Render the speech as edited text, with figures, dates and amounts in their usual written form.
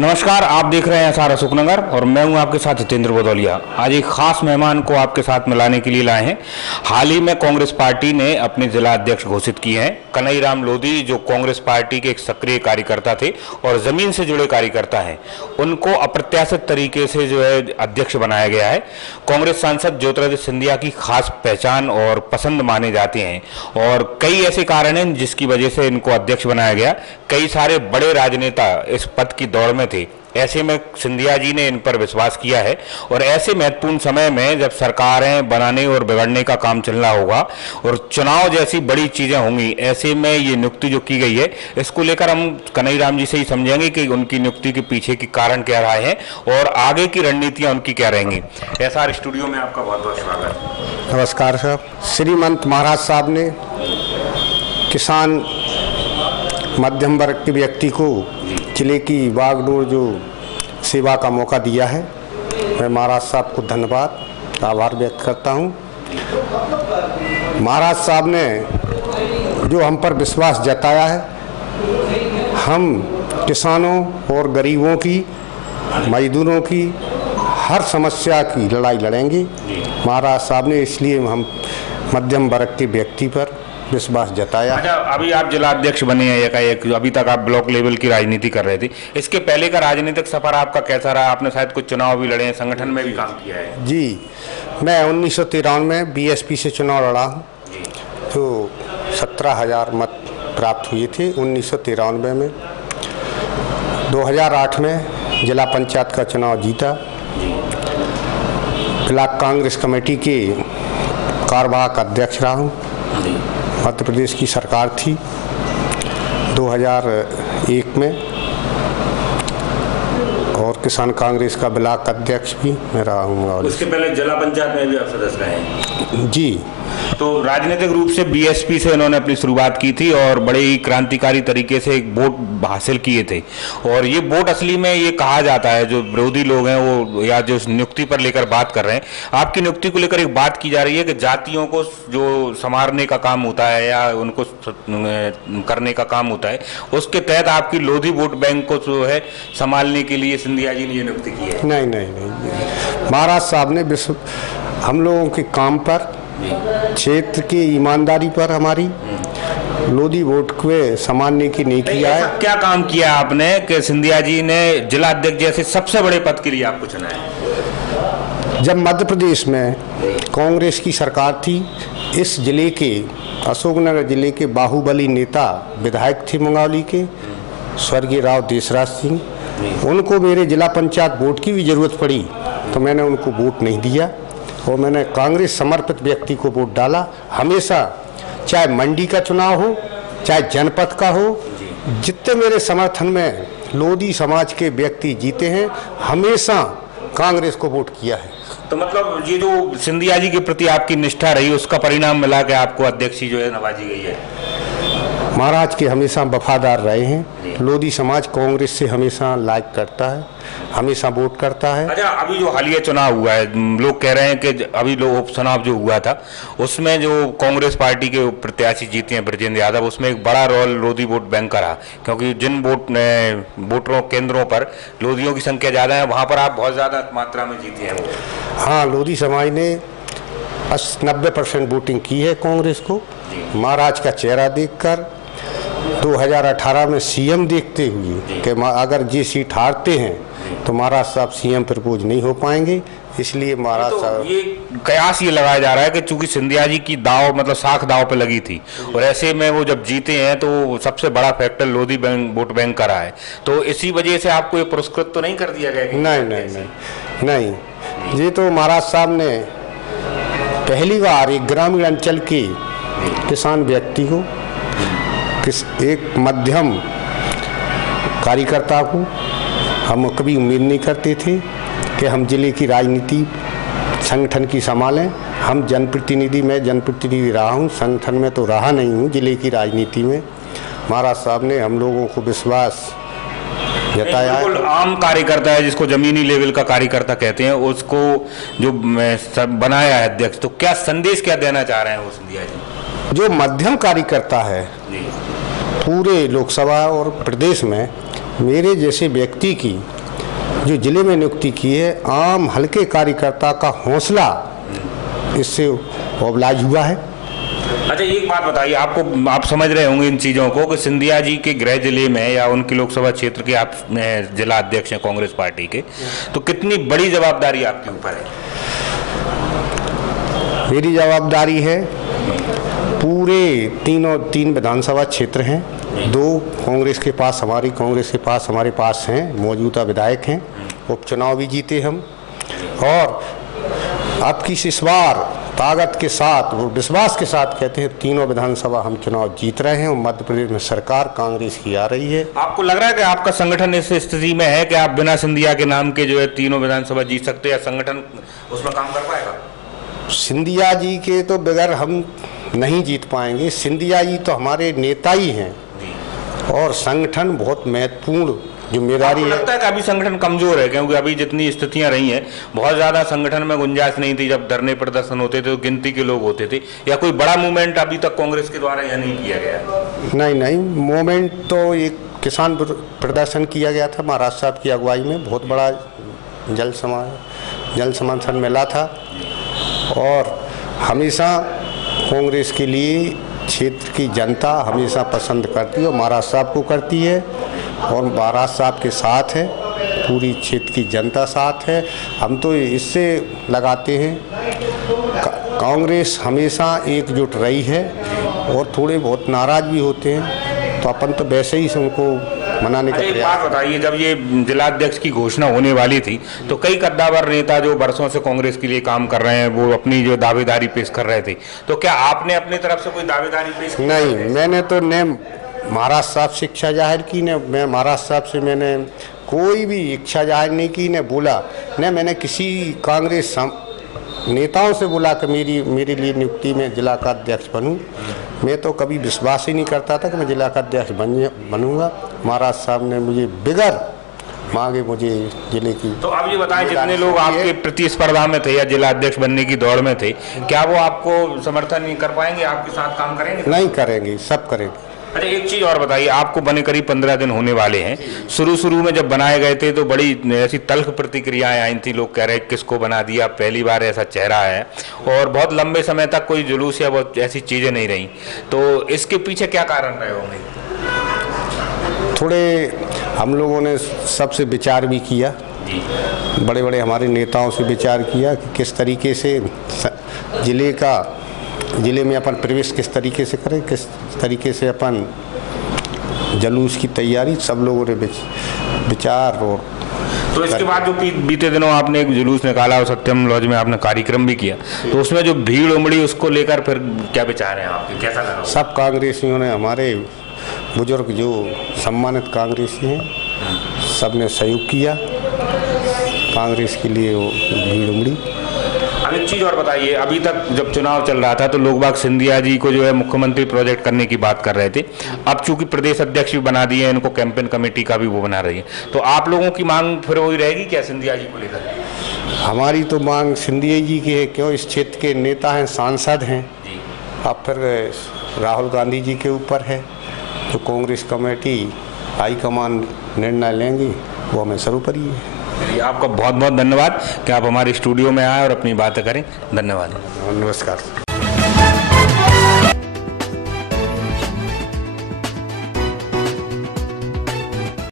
नमस्कार, आप देख रहे हैं एसआर अशोकनगर और मैं हूं आपके साथ जितेंद्र भदौलिया। आज एक खास मेहमान को आपके साथ मिलाने के लिए लाए हैं। हाल ही में कांग्रेस पार्टी ने अपने जिला अध्यक्ष घोषित किए हैं। कन्हैयाराम लोधी जो कांग्रेस पार्टी के एक सक्रिय कार्यकर्ता थे और जमीन से जुड़े कार्यकर्ता हैं, उनको अप्रत्याशित तरीके से जो है अध्यक्ष बनाया गया है। कांग्रेस सांसद ज्योतिरादित्य सिंधिया की खास पहचान और पसंद माने जाते हैं और कई ऐसे कारण हैं जिसकी वजह से इनको अध्यक्ष बनाया गया। कई सारे बड़े राजनेता इस पद की दौड़ में थे, ऐसे में सिंधिया जी ने इन पर विश्वास किया है और ऐसे महत्वपूर्ण समय में जब सरकारें बनाने और बिगड़ने का काम चलना होगा और चुनाव जैसी बड़ी चीजें होंगी, ऐसे में ये नियुक्ति जो की गई है, इसको लेकर हम कन्हैयाराम जी से ही समझेंगे कि उनकी नियुक्ति के पीछे के कारण क्या रहा है और आगे की रणनीतियां उनकी क्या रहेंगी। एसआर स्टूडियो में आपका बहुत बहुत स्वागत। नमस्कार साहब। श्रीमंत महाराज साहब ने किसान मध्यम वर्ग के व्यक्ति को जिले की बागडोर जो सेवा का मौका दिया है, मैं महाराज साहब को धन्यवाद आभार व्यक्त करता हूं। महाराज साहब ने जो हम पर विश्वास जताया है, हम किसानों और गरीबों की, मजदूरों की हर समस्या की लड़ाई लड़ेंगे। महाराज साहब ने इसलिए हम मध्यम वर्ग के व्यक्ति पर विश्वास जताया। अच्छा, अभी आप जिला अध्यक्ष बने हैं एकाएक, अभी तक आप ब्लॉक लेवल की राजनीति कर रहे थे, इसके पहले का राजनीतिक सफर आपका कैसा रहा? आपने शायद कुछ चुनाव भी लड़े हैं, संगठन में भी काम किया है। जी, मैं 1993 में बीएसपी से चुनाव लड़ा हूँ, तो 17,000 मत प्राप्त हुए थे 1993 में। 2008 में जिला पंचायत का चुनाव जीता। ब्लॉक कांग्रेस कमेटी के कार्यवाहक अध्यक्ष रहा हूँ। मध्य प्रदेश की सरकार थी 2001 में और किसान कांग्रेस का ब्लॉक अध्यक्ष भी मैं रहा हूँ। और उसके पहले जिला पंचायत में भी आप सदस्य रहे हैं? जी। तो राजनीतिक रूप से बीएसपी से उन्होंने अपनी शुरुआत की थी और बड़े ही क्रांतिकारी तरीके से एक वोट हासिल किए थे और ये वोट असली में ये कहा जाता है, जो विरोधी लोग हैं वो या जो नियुक्ति पर लेकर बात कर रहे हैं, आपकी नियुक्ति को लेकर एक बात की जा रही है कि जातियों को जो संवारने का काम होता है या उनको करने का काम होता है, उसके तहत आपकी लोधी वोट बैंक को जो है संभालने के लिए सिंधिया जी ने ये नियुक्ति की है। नहीं, महाराज साहब ने हम लोगों के काम पर, क्षेत्र की ईमानदारी पर हमारी लोधी वोट को संभालने की नहीं किया है। क्या काम किया आपने कि सिंधिया जी ने जिला अध्यक्ष जैसे सबसे बड़े पद के लिए आपको चुना है? जब मध्य प्रदेश में कांग्रेस की सरकार थी, इस जिले के अशोकनगर जिले के बाहुबली नेता विधायक थे मंगावली के स्वर्गीय राव देशराज सिंह, उनको मेरे जिला पंचायत वोट की भी जरूरत पड़ी तो मैंने उनको वोट नहीं दिया और मैंने कांग्रेस समर्पित व्यक्ति को वोट डाला। हमेशा चाहे मंडी का चुनाव हो, चाहे जनपद का हो, जितने मेरे समर्थन में लोधी समाज के व्यक्ति जीते हैं, हमेशा कांग्रेस को वोट किया है। तो मतलब ये जो सिंधिया जी के प्रति आपकी निष्ठा रही, उसका परिणाम मिला कि आपको अध्यक्ष जो है नवाजी गई है। महाराज के हमेशा वफादार रहे हैं। लोधी समाज कांग्रेस से हमेशा लाइक करता है, हमेशा वोट करता है। अच्छा, अभी जो हालिया चुनाव हुआ है, लोग कह रहे हैं कि अभी लोग उपचुनाव जो हुआ था उसमें जो कांग्रेस पार्टी के प्रत्याशी जीते हैं ब्रजेंद्र यादव, उसमें एक बड़ा रोल लोधी वोट बैंक का रहा, क्योंकि जिन वोटरों केंद्रों पर लोधियों की संख्या ज़्यादा है, वहाँ पर आप बहुत ज़्यादा मात्रा में जीते हैं। हाँ, लोधी समाज ने 90% वोटिंग की है कांग्रेस को। महाराज का चेहरा देखकर 2018 में सीएम देखते हुए कि अगर ये सीट हारते हैं तो महाराज साहब सीएम प्रपोज नहीं हो पाएंगे, इसलिए महाराज साहब ये कयास ये लगाया जा रहा है कि चूंकि सिंधिया जी की दाव मतलब साख दाव पे लगी थी और ऐसे में वो जब जीते हैं तो सबसे बड़ा फैक्टर लोधी वोट बैंक का रहा है, तो इसी वजह से आपको ये पुरस्कृत तो नहीं कर दिया गया? नहीं, ये तो महाराज साहब ने पहली बार एक ग्रामीण अंचल के किसान व्यक्ति को, एक मध्यम कार्यकर्ता को, हम कभी उम्मीद नहीं करते थे कि हम जिले की राजनीति संगठन की संभालें। हम जनप्रतिनिधि, मैं जनप्रतिनिधि रहा हूँ, संगठन में तो रहा नहीं हूँ, जिले की राजनीति में। महाराज साहब ने हम लोगों को विश्वास जताया है। आम कार्यकर्ता है जिसको जमीनी लेवल का कार्यकर्ता कहते हैं, उसको जो बनाया है अध्यक्ष, तो क्या संदेश क्या देना चाह रहे हैं वो सिंधिया जी? जो मध्यम कार्यकर्ता है पूरे लोकसभा और प्रदेश में, मेरे जैसे व्यक्ति की जो जिले में नियुक्ति की है, आम हल्के कार्यकर्ता का हौसला इससे ओबलाज हुआ है। अच्छा, एक बात बताइए, आप समझ रहे होंगे इन चीज़ों को कि सिंधिया जी के गृह जिले में या उनके लोकसभा क्षेत्र के आप जिला अध्यक्ष हैं कांग्रेस पार्टी के, तो कितनी बड़ी जवाबदारी आपके ऊपर है? मेरी जवाबदारी है, पूरे तीन विधानसभा क्षेत्र हैं, 2 कांग्रेस के पास हमारे पास हैं, मौजूदा विधायक हैं, उपचुनाव भी जीते हम, और अब की इस बार ताकत के साथ, वो विश्वास के साथ कहते हैं, तीनों विधानसभा हम चुनाव जीत रहे हैं और मध्य प्रदेश में सरकार कांग्रेस की आ रही है। आपको लग रहा है कि आपका संगठन इस स्थिति में है कि आप बिना सिंधिया के नाम के जो है तीनों विधानसभा जीत सकते हैं, या संगठन उसमें काम कर पाएगा? सिंधिया जी के तो बगैर हम नहीं जीत पाएंगे। सिंधिया जी तो हमारे नेता ही हैं और संगठन बहुत महत्वपूर्ण जिम्मेदारी है। लगता है कि अभी संगठन कमजोर है, क्योंकि अभी जितनी स्थितियां रही हैं, बहुत ज्यादा संगठन में गुंजाइश नहीं थी। जब धरने प्रदर्शन होते थे तो गिनती के लोग होते थे, या कोई बड़ा मूवमेंट अभी तक कांग्रेस के द्वारा यह नहीं किया गया? नहीं, मूवमेंट तो एक किसान प्रदर्शन किया गया था महाराज साहब की अगुवाई में, बहुत बड़ा जल समर्थन मेला था, और हमेशा कांग्रेस के लिए क्षेत्र की जनता हमेशा पसंद करती है और महाराज साहब को करती है, और महाराज साहब के साथ है, पूरी क्षेत्र की जनता साथ है। हम तो इससे लगाते हैं, कांग्रेस हमेशा एकजुट रही है, और थोड़े बहुत नाराज भी होते हैं, तो अपन तो वैसे ही उनको मनाने का प्रयास। बात बताइए, जब ये जिलाध्यक्ष की घोषणा होने वाली थी तो कई कद्दावर नेता जो बरसों से कांग्रेस के लिए काम कर रहे हैं, वो अपनी जो दावेदारी पेश कर रहे थे, तो क्या आपने अपनी तरफ से कोई दावेदारी पेश की? नहीं, मैंने तो न महाराज साहब से इच्छा जाहिर की, न मैं महाराज साहब से मैंने कोई भी इच्छा जाहिर नहीं की, न बोला, न मैंने किसी कांग्रेस नेताओं से बोला कि मेरे लिए नियुक्ति में जिला का अध्यक्ष बनूं। मैं तो कभी विश्वास ही नहीं करता था कि मैं जिला का अध्यक्ष बनूंगा। महाराज साहब ने मुझे बिगड़ मांगे मुझे जिले की। तो आप ये बताएं, जितने लोग आपके प्रतिस्पर्धा में थे या जिला अध्यक्ष बनने की दौड़ में थे, क्या वो आपको समर्थन नहीं कर पाएंगे, आपके साथ काम करेंगे? नहीं करेंगे, सब करेंगे। अच्छा, एक चीज और बताइए, आपको बने करीब 15 दिन होने वाले हैं। शुरू में जब बनाए गए थे तो बड़ी ऐसी तल्ख प्रतिक्रियाएं आई थी, लोग कह रहे हैं किसको बना दिया, पहली बार ऐसा चेहरा है, और बहुत लंबे समय तक कोई जुलूस या बहुत ऐसी चीजें नहीं रही। तो इसके पीछे क्या कारण रहे होंगे? थोड़े हम लोगों ने सबसे विचार भी किया, बड़े हमारे नेताओं से विचार किया कि किस तरीके से जिले में अपन प्रवेश किस तरीके से करें, किस तरीके से अपन जुलूस की तैयारी, सब लोगों ने विचार। और तो इसके बाद जो बीते दिनों आपने एक जुलूस निकाला और सत्यम लॉज में आपने कार्यक्रम भी किया, तो उसमें जो भीड़ उमड़ी, उसको लेकर फिर क्या विचार हैं आपके, कैसा लगा? सब कांग्रेसियों ने, हमारे बुजुर्ग जो सम्मानित कांग्रेसी हैं, सब ने सहयोग किया कांग्रेस के लिए, वो भीड़ उमड़ी। अब एक चीज़ और बताइए, अभी तक जब चुनाव चल रहा था तो लोग बाग सिंधिया जी को जो है मुख्यमंत्री प्रोजेक्ट करने की बात कर रहे थे। अब चूंकि प्रदेश अध्यक्ष भी बना दिए हैं, इनको कैंपेन कमेटी का भी वो बना रही है, तो आप लोगों की मांग फिर वही रहेगी क्या सिंधिया जी को लेकर? हमारी तो मांग सिंधिया जी की है, क्यों, इस क्षेत्र के नेता हैं, सांसद हैं। अब फिर राहुल गांधी जी के ऊपर है, तो कांग्रेस कमेटी हाईकमान निर्णय लेंगी, वो हमें सर्वोपरि है। आपका बहुत बहुत धन्यवाद कि आप हमारे स्टूडियो में आए और अपनी बातें करें। धन्यवाद। नमस्कार।